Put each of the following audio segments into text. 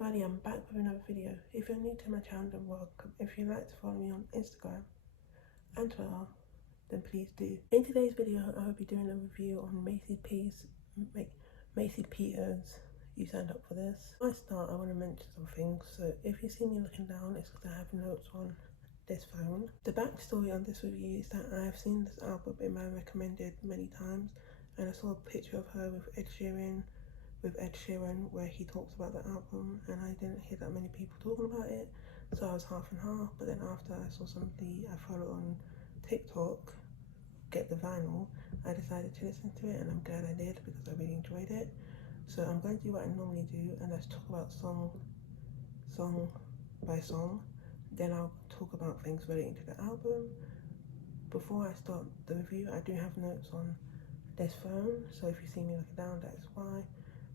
everybody, I'm back with another video. If you're new to my channel, then welcome. If you'd like to follow me on Instagram and Twitter, then please do. In today's video, I will be doing a review on Maisie Peters. You signed up for this. Before I start, I want to mention some things. So if you see me looking down, it's because I have notes on this phone. The backstory on this review is that I have seen this album in my recommended many times, and I saw a picture of her with Ed Sheeran where he talks about the album, and I didn't hear that many people talking about it, so I was half and half. But then after I saw somebody I follow on TikTok get the vinyl, I decided to listen to it, and I'm glad I did because I really enjoyed it. So I'm going to do what I normally do, and let's talk about song by song. Then I'll talk about things relating to the album. Before I start the review, I do have notes on this phone, so if you see me looking down, that is why.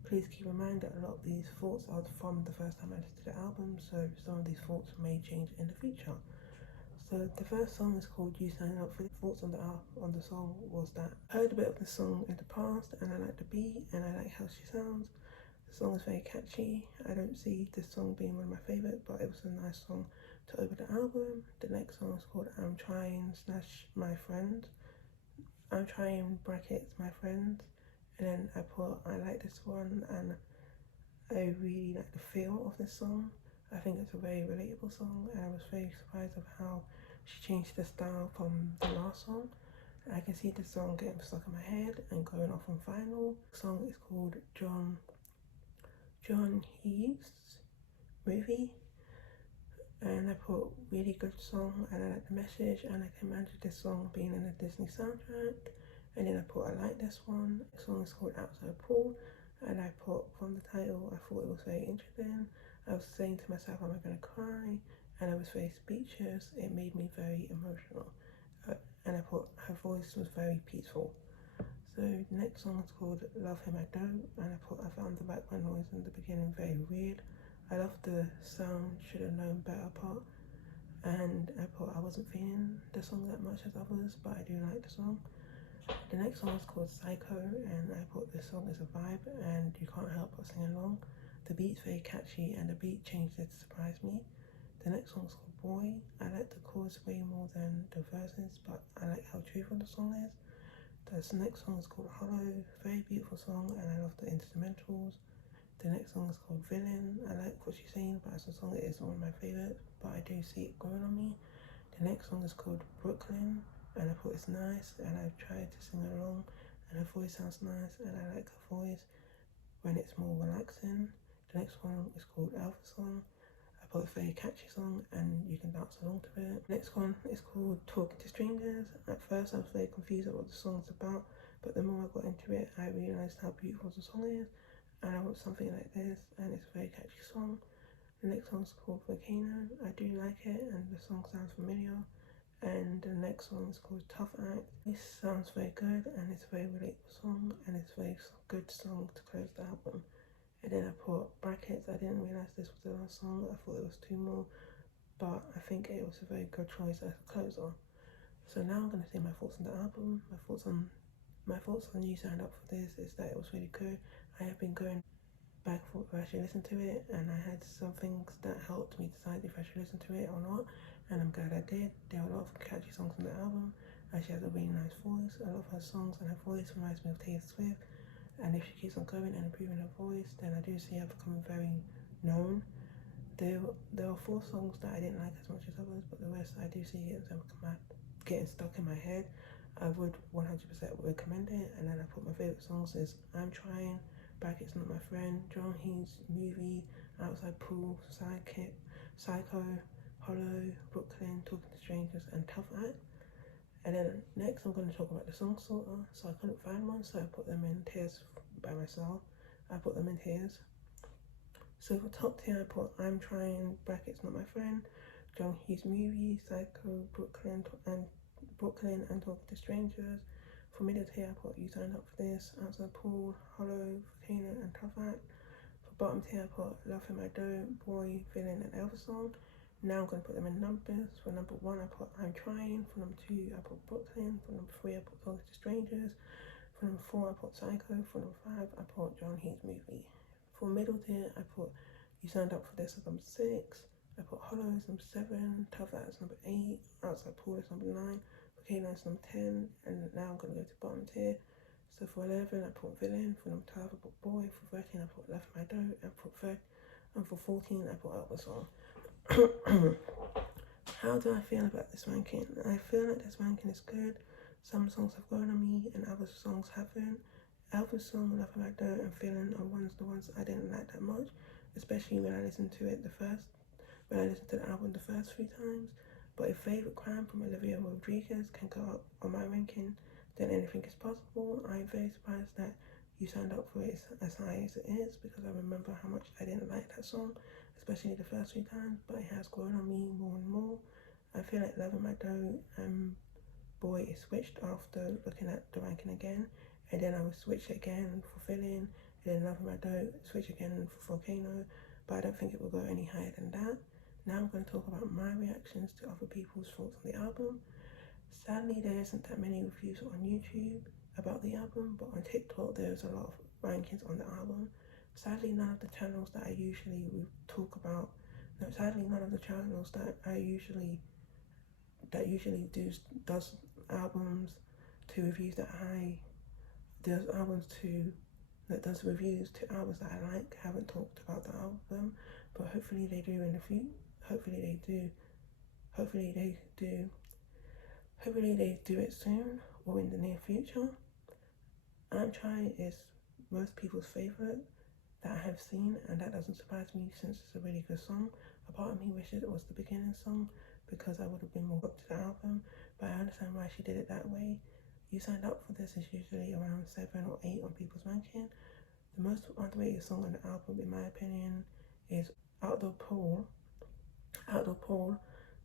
Please keep in mind that a lot of these thoughts are from the first time I listened to the album, so some of these thoughts may change in the future. So the first song is called You Sign Up For. The thoughts on the song was that I heard a bit of the song in the past, and I like the beat, and I like how she sounds. The song is very catchy. I don't see this song being one of my favourite, but it was a nice song to open the album. The next song is called I'm Trying / My Friend. I'm trying brackets my friends, and then I put I like this one, and I really like the feel of this song. I think it's a very relatable song, and I was very surprised of how she changed the style from the last song. I can see the song getting stuck in my head and going off on vinyl. The song is called John Hughes Movie, and I put really good song, and I like the message, and I can imagine this song being in a Disney soundtrack. And then I put I like this one. The song is called Outside Pool, and I put from the title, I thought it was very interesting. I was saying to myself, am I going to cry? And I was very speechless. It made me very emotional. And I put her voice was very peaceful. So the next song is called Love Him I Don't, and I put I found the background noise in the beginning very weird. I love the sound should have known better part, and I put I wasn't feeling the song that much as others, but I do like the song. The next song is called Psycho, and I put this song is a vibe and you can't help but sing along. The beat's very catchy, and the beat changed it to surprise me. The next song is called Boy. I like the chorus way more than the verses, but I like how truthful the song is. The next song is called Hollow, very beautiful song, and I love the instrumentals. The next song is called Villain. I like what she's saying, but as a song it isn't one of my favourites, but I do see it growing on me. The next song is called Brooklyn, and I thought it's nice, and I've tried to sing along, and her voice sounds nice, and I like her voice when it's more relaxing. The next one is called Alpha Song. I thought it's a very catchy song, and you can dance along to it. The next one is called Talking to Strangers. At first I was very confused about what the song's about, but the more I got into it, I realised how beautiful the song is, and I want something like this, and it's a very catchy song. The next song's called Volcano. I do like it, and the song sounds familiar. And the next song is called Tough Act. This sounds very good, and it's a very relatable song, and it's a very good song to close the album. And then I put brackets. I didn't realise this was the last song. I thought it was two more, but I think it was a very good choice as a closer. So now I'm going to say my thoughts on the album. My thoughts on You Signed Up For This is that it was really good. I have been going back and forth if I should listen to it, and I had some things that helped me decide if I should listen to it or not, and I'm glad I did. There are a lot of catchy songs on the album, and she has a really nice voice. I love her songs, and her voice reminds me of Taylor Swift, and if she keeps on going and improving her voice, then I do see her becoming very known. There are 4 songs that I didn't like as much as others, but the rest I do see getting stuck in my head. I would 100% recommend it. And then I put my favourite songs is I'm Trying, brackets Not My Friend, John Hughes Movie, Outside Pool, Psycho, Hollow, Brooklyn, Talking to Strangers, and Tough Act. And then next I'm going to talk about the song sorter. So I couldn't find one, so I put them in tiers by myself. I put them in tiers. So for top tier I put I'm Trying, brackets Not My Friend, John Hughes Movie, Psycho, Brooklyn and Talking to Strangers. For middle tier I put You Signed Up For This, Outside Pool, Hollow, Volcano, and Tough Act. For bottom tier I put Love Him I Don't, Boy, Villain, and Elvis Song. Now I'm going to put them in numbers. For number 1 I put I'm Trying. For number 2 I put Brooklyn. For number 3 I put Talking to Strangers. For number 4 I put Psycho. For number 5 I put John Hughes Movie. For middle tier I put You Signed Up For This as number 6. I put Hollow as number 7, Tough That as number 8, Outside Pool as number 9, Volcano as number 10, and now I'm going to go to bottom tier. So for 11, I put Villain. For number 12, I put Boy. For 13, I put Left My Dough. And for 14, I put Elvis Song. How do I feel about this ranking? I feel like this ranking is good. Some songs have grown on me and other songs haven't. Elvis Song, Left My Dough, and Feeling are the ones I didn't like that much, especially when I listened to the album the first 3 times. But if Favorite Crime from Olivia Rodriguez can go up on my ranking, then anything is possible. I'm very surprised that You Signed Up For It as high as it is, because I remember how much I didn't like that song, especially the first 3 times, but it has grown on me more and more. I feel like Love My Dough and Boy is switched after looking at the ranking again, and then I will switch it again for Feeling, and then Love My Dough, switch again for Volcano, but I don't think it will go any higher than that. Now I'm going to talk about my reactions to other people's thoughts on the album. Sadly, there isn't that many reviews on YouTube about the album, but on TikTok there's a lot of rankings on the album. Sadly, none of the channels that I usually talk about, none of the channels that usually does albums to reviews that does reviews to albums that I like haven't talked about the album, but hopefully they do in the future. Hopefully they do it soon or in the near future. I'm Trying is most people's favourite that I have seen, and that doesn't surprise me since it's a really good song. A part of me wishes it was the beginning song because I would have been more hooked to the album, but I understand why she did it that way. You Signed Up For This is usually around 7 or 8 on people's ranking. The most underrated song on the album, in my opinion, is Outdoor Pool,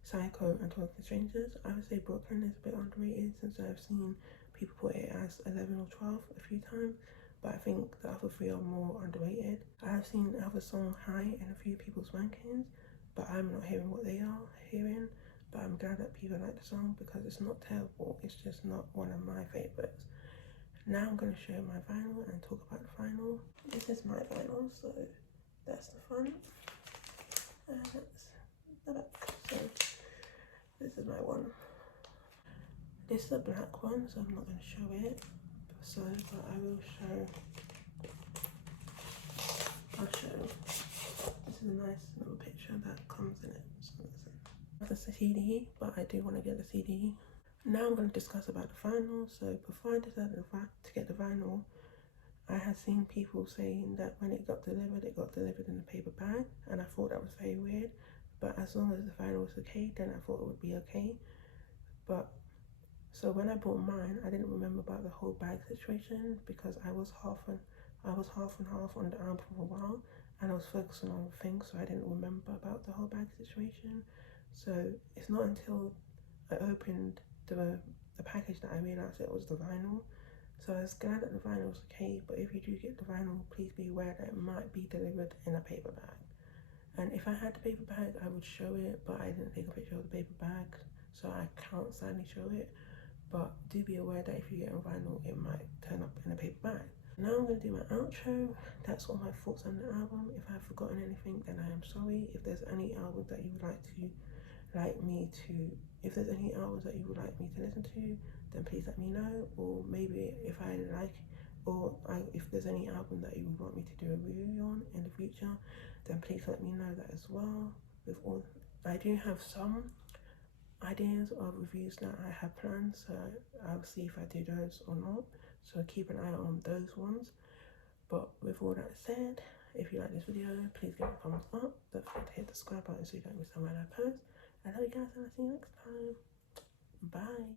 Psycho, and Talking to Strangers. I would say Brooklyn is a bit underrated since I've seen people put it as 11 or 12 a few times, but I think the other 3 are more underrated. I have seen the other song high in a few people's rankings, but I'm not hearing what they are hearing. But I'm glad that people like the song because it's not terrible, it's just not one of my favourites. Now I'm going to show my vinyl and talk about the vinyl. This is my vinyl, so that's the front and that's the back. So this is my one. This is a black one, so I'm not going to show it. But I will show. This is a nice little picture that comes in it. So that's the CD, but I do want to get the CD. Now I'm going to discuss about the vinyl. So before I decided to get the vinyl, I had seen people saying that when it got delivered in a paper bag, and I thought that was very weird. But as long as the vinyl was okay, then I thought it would be okay. But so when I bought mine, I didn't remember about the whole bag situation because I was half and half on the album for a while, and I was focusing on things, so I didn't remember about the whole bag situation. So it's not until I opened the package that I realised it was the vinyl. So I was glad that the vinyl was okay, but if you do get the vinyl, please be aware that it might be delivered in a paper bag. And if I had the paper bag, I would show it, but I didn't take a picture of the paper bag, so I can't sadly show it. But do be aware that if you get a vinyl, it might turn up in a paper bag. Now I'm going to do my outro. That's all my thoughts on the album. If I've forgotten anything, then I am sorry. If there's any albums that you would if there's any albums that you would like me to listen to, then please let me know. Or maybe if there's any album that you would want me to do a review on in the future, then please let me know that as well. I do have some ideas of reviews that I have planned, so I'll see if I do those or not. So keep an eye on those ones. But with all that said, if you like this video, please give it a thumbs up. Don't forget to hit the subscribe button so you don't miss out when I post. I love you guys and I'll see you next time. Bye.